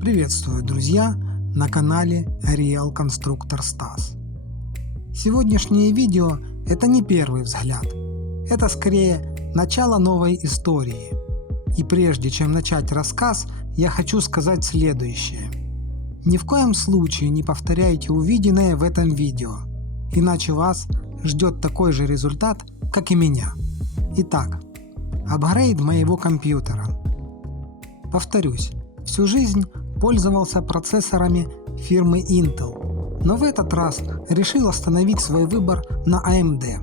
Приветствую, друзья, на канале Real Constructor Стас. Сегодняшнее видео – это не первый взгляд, это скорее начало новой истории. И прежде чем начать рассказ, я хочу сказать следующее. Ни в коем случае не повторяйте увиденное в этом видео, иначе вас ждет такой же результат, как и меня. Итак, апгрейд моего компьютера. Повторюсь, всю жизнь пользовался процессорами фирмы Intel, но в этот раз решил остановить свой выбор на AMD.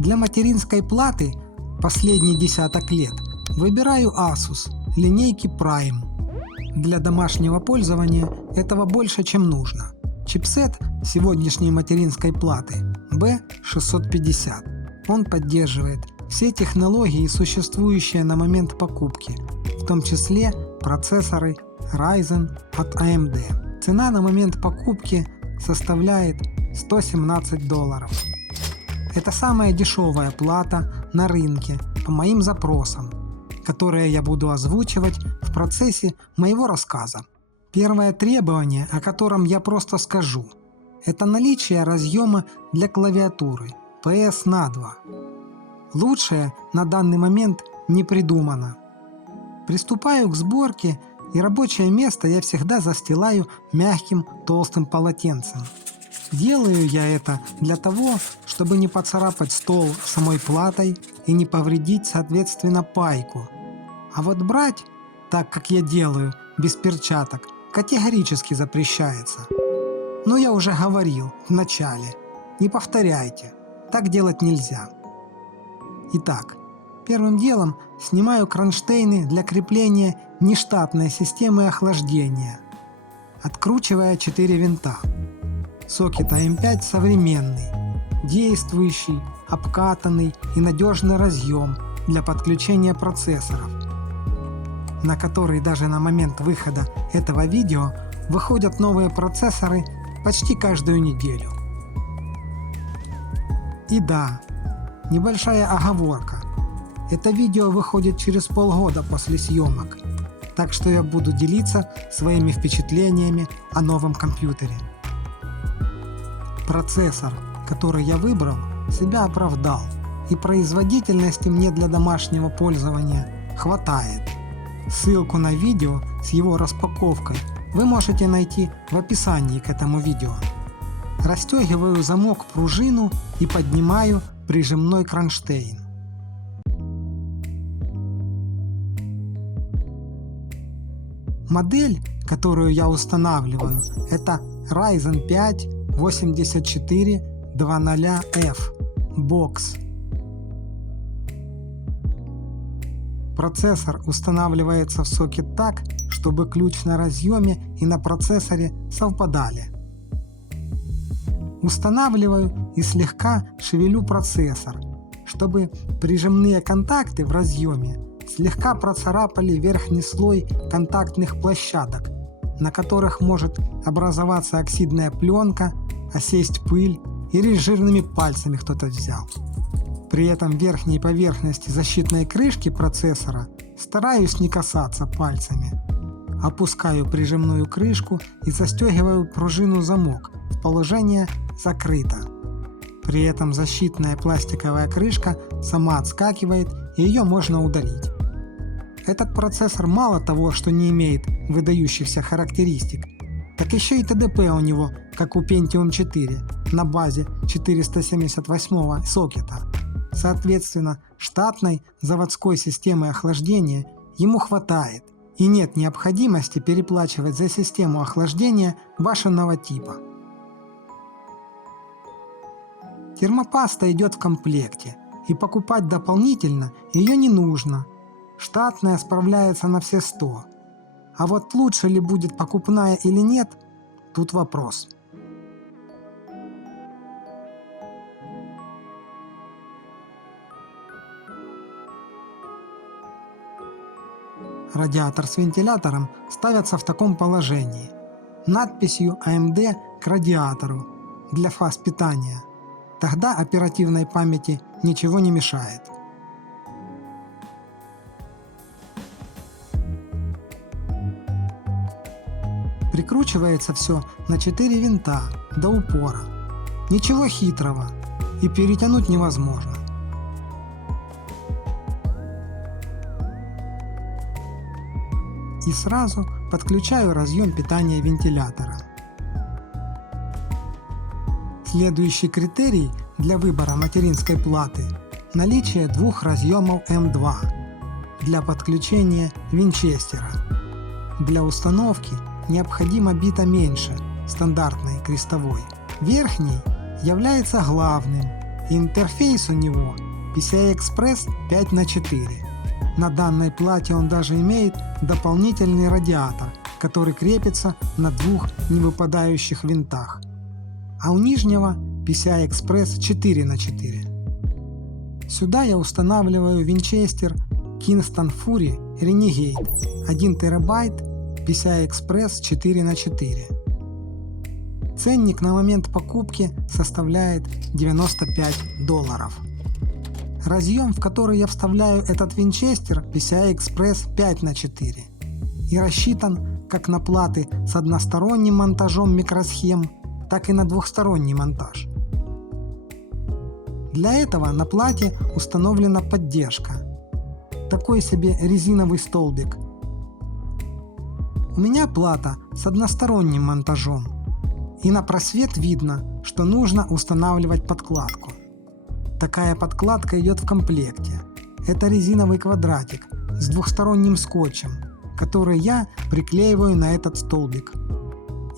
Для материнской платы последний десяток лет выбираю Asus линейки Prime. Для домашнего пользования этого больше, чем нужно. Чипсет сегодняшней материнской платы B650. Он поддерживает все технологии, существующие на момент покупки, в том числе процессоры Ryzen от AMD. Цена на момент покупки составляет $117. Это самая дешевая плата на рынке по моим запросам, которые я буду озвучивать в процессе моего рассказа. Первое требование, о котором я просто скажу, это наличие разъема для клавиатуры PS на 2. Лучшее на данный момент не придумано. Приступаю к сборке, и рабочее место я всегда застилаю мягким толстым полотенцем. Делаю я это для того, чтобы не поцарапать стол самой платой и не повредить соответственно пайку. А вот брать, так как я делаю, без перчаток, категорически запрещается. Но я уже говорил в начале, не повторяйте, так делать нельзя. Итак, первым делом снимаю кронштейны для крепления нештатной системы охлаждения, откручивая 4 винта. Сокет AM5 современный, действующий, обкатанный и надежный разъем для подключения процессоров, на который даже на момент выхода этого видео выходят новые процессоры почти каждую неделю. И да, небольшая оговорка. Это видео выходит через полгода после съемок, так что я буду делиться своими впечатлениями о новом компьютере. Процессор, который я выбрал, себя оправдал, и производительности мне для домашнего пользования хватает. Ссылку на видео с его распаковкой вы можете найти в описании к этому видео. Расстегиваю замок пружину и поднимаю прижимной кронштейн. Модель, которую я устанавливаю, это Ryzen 5 8400F Box. Процессор устанавливается в сокет так, чтобы ключ на разъеме и на процессоре совпадали. Устанавливаю и слегка шевелю процессор, чтобы прижимные контакты в разъеме слегка процарапали верхний слой контактных площадок, на которых может образоваться оксидная пленка, осесть пыль или жирными пальцами кто-то взял. При этом верхней поверхности защитной крышки процессора стараюсь не касаться пальцами. Опускаю прижимную крышку и застегиваю пружину замок в положение «закрыто». При этом защитная пластиковая крышка сама отскакивает, и ее можно удалить. Этот процессор мало того, что не имеет выдающихся характеристик, так еще и ТДП у него, как у Pentium 4, на базе 478 сокета. Соответственно, штатной заводской системы охлаждения ему хватает, и нет необходимости переплачивать за систему охлаждения башенного типа. Термопаста идет в комплекте, и покупать дополнительно ее не нужно. Штатная справляется на все 100. А вот лучше ли будет покупная или нет, тут вопрос. Радиатор с вентилятором ставятся в таком положении. Надписью AMD к радиатору для фаз питания. Тогда оперативной памяти ничего не мешает. Прикручивается все на 4 винта до упора. Ничего хитрого, и перетянуть невозможно. И сразу подключаю разъем питания вентилятора. Следующий критерий для выбора материнской платы – наличие двух разъемов М2 для подключения винчестера. Для установки необходима бита меньше стандартной крестовой. Верхний является главным, и интерфейс у него PCI-Express 5х4. На данной плате он даже имеет дополнительный радиатор, который крепится на двух невыпадающих винтах. А у нижнего PCI-Express 4х4. Сюда я устанавливаю винчестер Kingston Fury Renegade 1 ТБ PCI-Express 4х4. Ценник на момент покупки составляет $95. Разъем, в который я вставляю этот винчестер, PCI-Express 5х4 и рассчитан как на платы с односторонним монтажом микросхем, так и на двухсторонний монтаж. Для этого на плате установлена поддержка. Такой себе резиновый столбик. У меня плата с односторонним монтажом, и на просвет видно, что нужно устанавливать подкладку. Такая подкладка идет в комплекте. Это резиновый квадратик с двухсторонним скотчем, который я приклеиваю на этот столбик.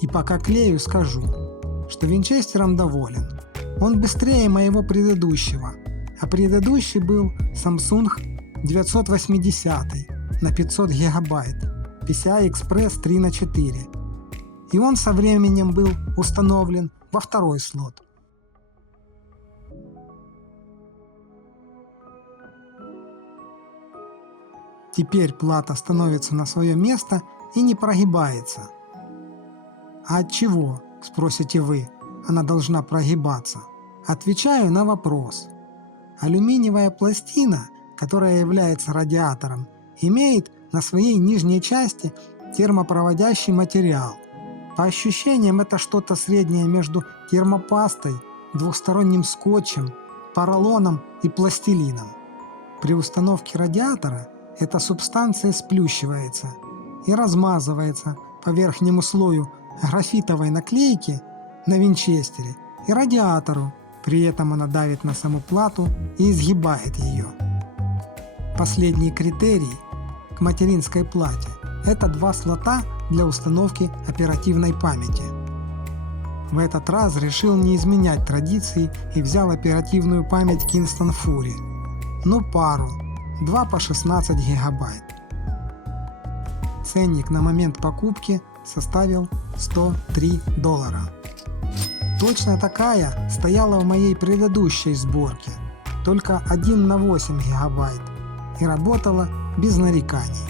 И пока клею, скажу, что винчестером доволен. Он быстрее моего предыдущего, а предыдущий был Samsung 980 на 500 ГБ PCI-Express 3х4. И он со временем был установлен во второй слот. Теперь плата становится на свое место и не прогибается. А от чего, спросите вы, она должна прогибаться? Отвечаю на вопрос. Алюминиевая пластина, которая является радиатором, имеет на своей нижней части термопроводящий материал. По ощущениям это что-то среднее между термопастой, двухсторонним скотчем, поролоном и пластилином. При установке радиатора эта субстанция сплющивается и размазывается по верхнему слою графитовой наклейки на винчестере и радиатору, при этом она давит на саму плату и изгибает ее. Последний критерий к материнской плате – это два слота для установки оперативной памяти. В этот раз решил не изменять традиции и взял оперативную память Kingston Fury. Ну пару, 2 по 16 гигабайт. Ценник на момент покупки составил $103. Точно такая стояла в моей предыдущей сборке, только 1 на 8 гигабайт, и работала без нареканий.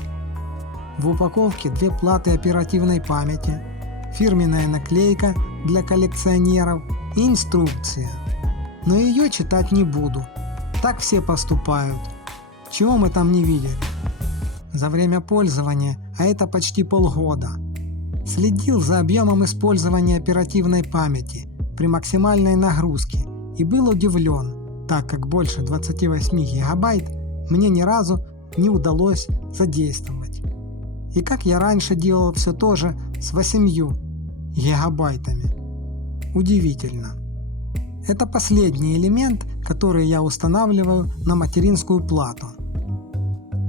В упаковке 2 платы оперативной памяти, фирменная наклейка для коллекционеров и инструкция. Но ее читать не буду, так все поступают. Чего мы там не видели? За время пользования, а это почти полгода, следил за объемом использования оперативной памяти при максимальной нагрузке и был удивлен, так как больше 28 гигабайт мне ни разу не удалось задействовать. И как я раньше делал все то же с 8 гигабайтами. Удивительно. Это последний элемент, который я устанавливаю на материнскую плату.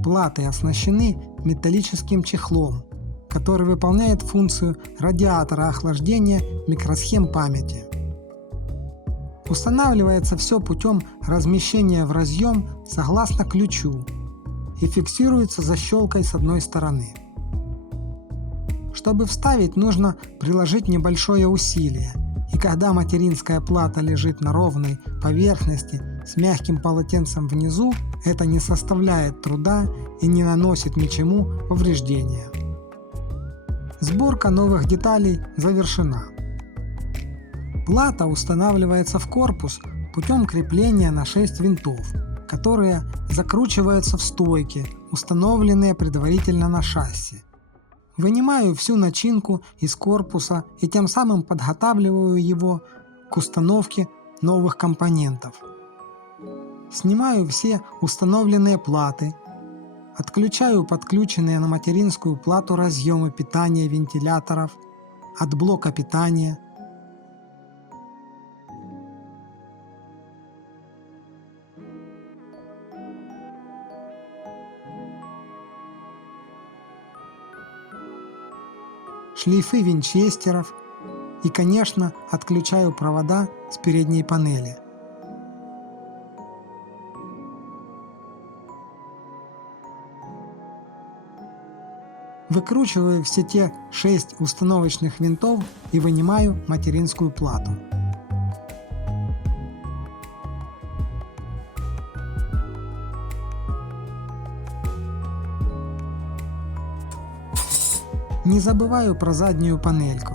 Платы оснащены металлическим чехлом, который выполняет функцию радиатора охлаждения микросхем памяти. Устанавливается все путем размещения в разъем согласно ключу и фиксируется защелкой с одной стороны. Чтобы вставить, нужно приложить небольшое усилие, и когда материнская плата лежит на ровной поверхности с мягким полотенцем внизу, это не составляет труда и не наносит ничему повреждения. Сборка новых деталей завершена. Плата устанавливается в корпус путем крепления на 6 винтов, которые закручиваются в стойки, установленные предварительно на шасси. Вынимаю всю начинку из корпуса и тем самым подготавливаю его к установке новых компонентов. Снимаю все установленные платы, отключаю подключенные на материнскую плату разъемы питания вентиляторов от блока питания. Шлейфы винчестеров и, конечно, отключаю провода с передней панели. Выкручиваю все те 6 установочных винтов и вынимаю материнскую плату. Не забываю про заднюю панельку.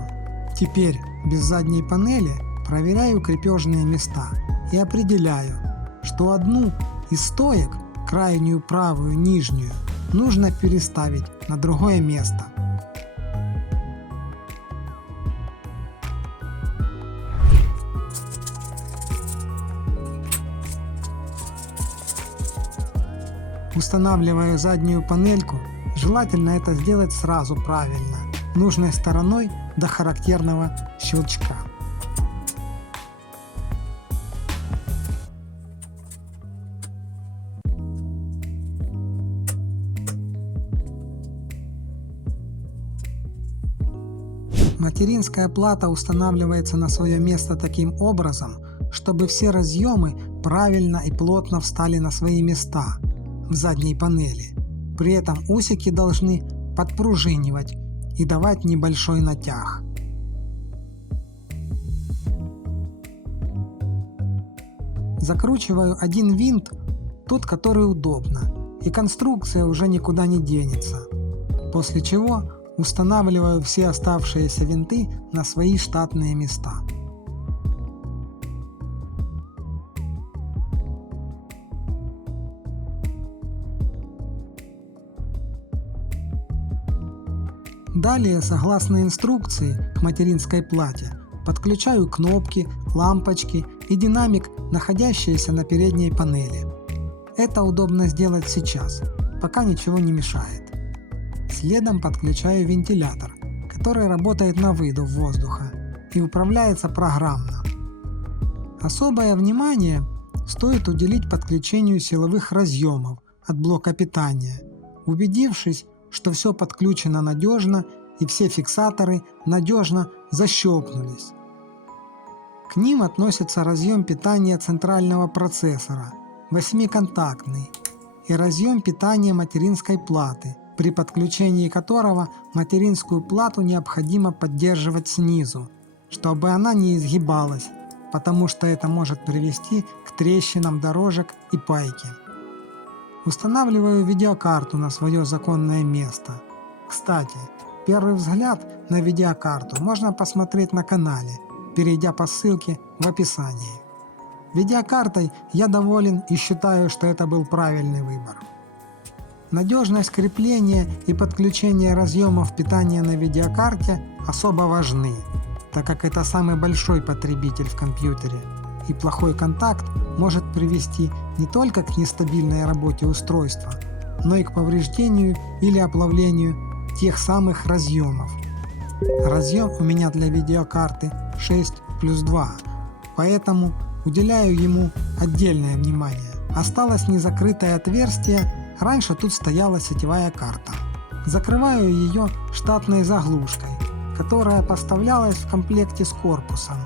Теперь без задней панели проверяю крепежные места и определяю, что одну из стоек, крайнюю правую нижнюю, нужно переставить на другое место. Устанавливаю заднюю панельку, желательно это сделать сразу правильно, нужной стороной до характерного щелчка. Материнская плата устанавливается на свое место таким образом, чтобы все разъемы правильно и плотно встали на свои места в задней панели. При этом усики должны подпружинивать и давать небольшой натяг. Закручиваю один винт, тот, который удобно, и конструкция уже никуда не денется, после чего устанавливаю все оставшиеся винты на свои штатные места. Далее, согласно инструкции к материнской плате, подключаю кнопки, лампочки и динамик, находящиеся на передней панели. Это удобно сделать сейчас, пока ничего не мешает. Следом подключаю вентилятор, который работает на выдув воздуха и управляется программно. Особое внимание стоит уделить подключению силовых разъемов от блока питания, убедившись, что все подключено надежно и все фиксаторы надежно защелкнулись. К ним относятся разъем питания центрального процессора, 8-контактный, и разъем питания материнской платы, при подключении которого материнскую плату необходимо поддерживать снизу, чтобы она не изгибалась, потому что это может привести к трещинам дорожек и пайки. Устанавливаю видеокарту на свое законное место. Кстати, первый взгляд на видеокарту можно посмотреть на канале, перейдя по ссылке в описании. Видеокартой я доволен и считаю, что это был правильный выбор. Надежность крепления и подключения разъемов питания на видеокарте особо важны, так как это самый большой потребитель в компьютере, и плохой контакт может привести не только к нестабильной работе устройства, но и к повреждению или оплавлению тех самых разъемов. Разъем у меня для видеокарты 6+2, поэтому уделяю ему отдельное внимание. Осталось незакрытое отверстие, раньше тут стояла сетевая карта. Закрываю ее штатной заглушкой, которая поставлялась в комплекте с корпусом,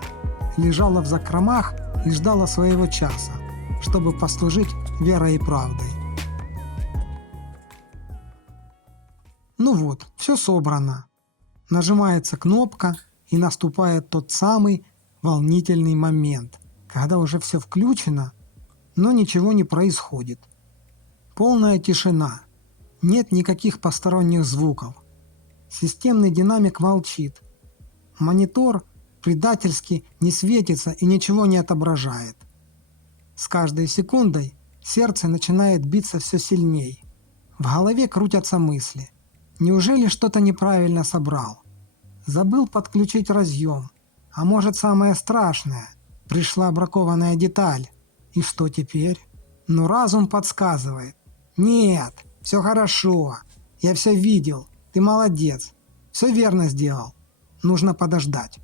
лежала в закромах и ждала своего часа, чтобы послужить верой и правдой. Ну вот, все собрано. Нажимается кнопка и наступает тот самый волнительный момент, когда уже все включено, но ничего не происходит. Полная тишина, нет никаких посторонних звуков. Системный динамик молчит. Монитор предательски не светится и ничего не отображает. С каждой секундой сердце начинает биться все сильней. В голове крутятся мысли. Неужели что-то неправильно собрал? Забыл подключить разъем. А может, самое страшное? Пришла бракованная деталь. И что теперь? Но разум подсказывает. Нет, все хорошо. Я все видел. Ты молодец. Все верно сделал. Нужно подождать.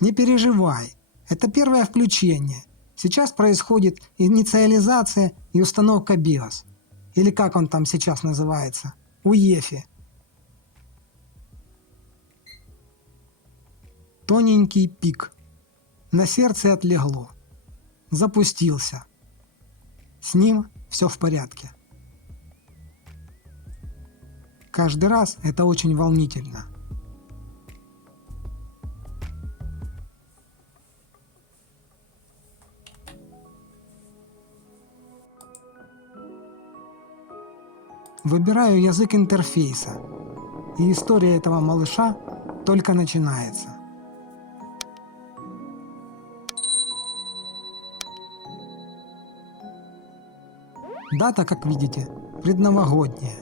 Не переживай. Это первое включение. Сейчас происходит инициализация и установка BIOS. Или как он там сейчас называется? УЕФИ. Тоненький пик. На сердце отлегло. Запустился. С ним все в порядке. Каждый раз это очень волнительно. Выбираю язык интерфейса, и история этого малыша только начинается. Дата, как видите, предновогодняя,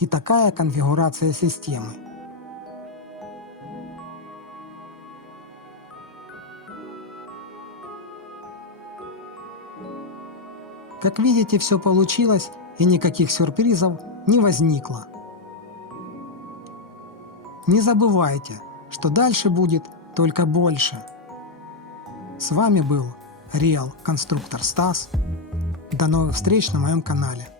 и такая конфигурация системы. Как видите, все получилось, и никаких сюрпризов не возникло. Не забывайте, что дальше будет только больше. С вами был Real Конструктор Стас. До новых встреч на моем канале.